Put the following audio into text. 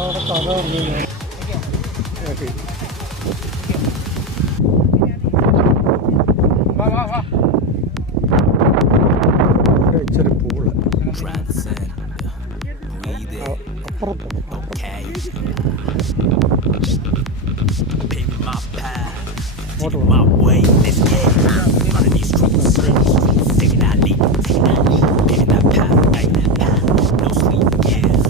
നമ്മളവിടെ കഥ പറഞ്ഞു ഇച്ചിരി പൂള് അപ്പുറത്ത് my way, let's get out of these streets. Taking out deep, taking that path, no sleep, yeah.